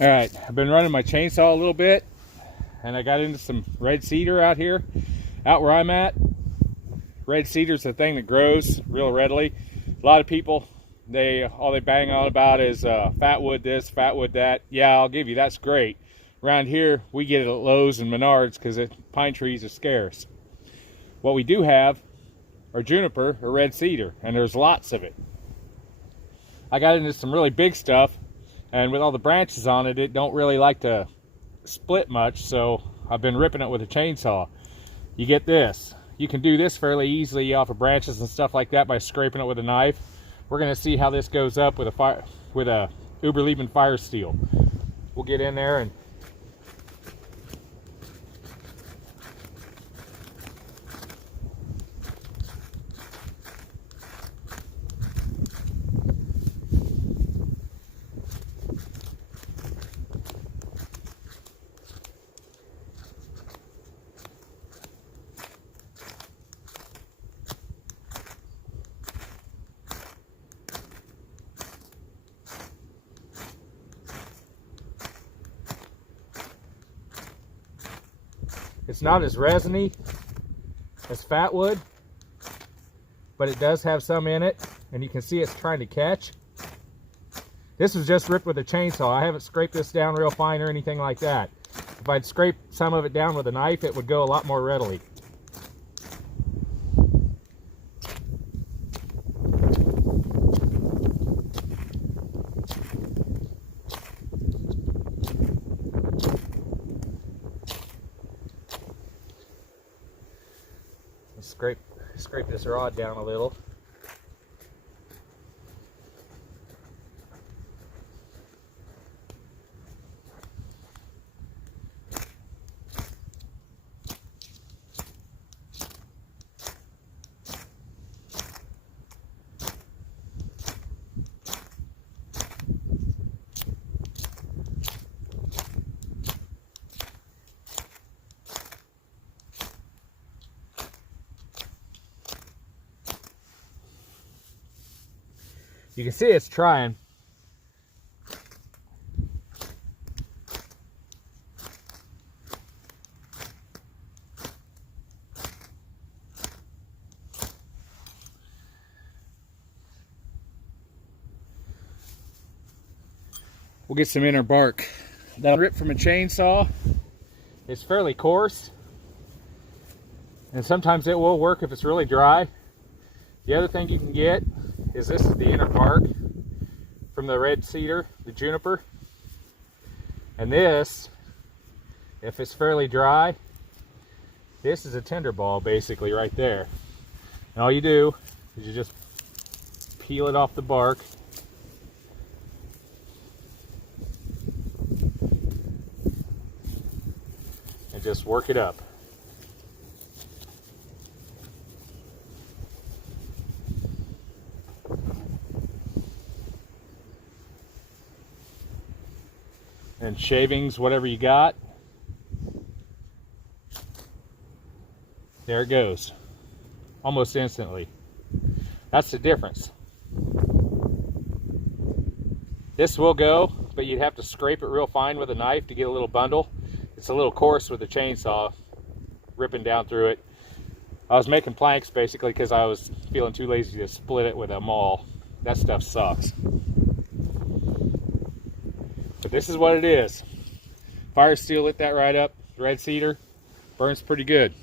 All right, I've been running my chainsaw a little bit, and I got into some red cedar out here. Out where I'm at, red cedar is the thing that grows real readily. A lot of people, all they bang on about is fat wood this, fat wood that. Yeah, I'll give you, that's great. Around here, we get it at Lowe's and Menards because pine trees are scarce. What we do have are juniper or red cedar, and there's lots of it. I got into some really big stuff, and with all the branches on it, it don't really like to split much, so I've been ripping it with a chainsaw. You get this. You can do this fairly easily off of branches and stuff like that by scraping it with a knife. We're going to see how this goes up with a Uberleben fire steel. We'll get in there and it's not as resiny as fat wood, but it does have some in it, and you can see it's trying to catch. This was just ripped with a chainsaw. I haven't scraped this down real fine or anything like that. If I'd scrape some of it down with a knife, it would go a lot more readily. Scrape this rod down a little. You can see it's trying. We'll get some inner bark. That'll rip from a chainsaw. It's fairly coarse, and sometimes it will work if it's really dry. The other thing you can get is this is the inner bark from the red cedar, the juniper. And this, if it's fairly dry, this is a tinder ball basically right there. And all you do is you just peel it off the bark. And just work it up. And shavings, whatever you got, there it goes, almost instantly. That's the difference. This will go, but you'd have to scrape it real fine with a knife to get a little bundle. It's a little coarse with a chainsaw, ripping down through it. I was making planks basically because I was feeling too lazy to split it with a maul. That stuff sucks. But this is what it is. Fire steel lit that right up. Red cedar burns pretty good.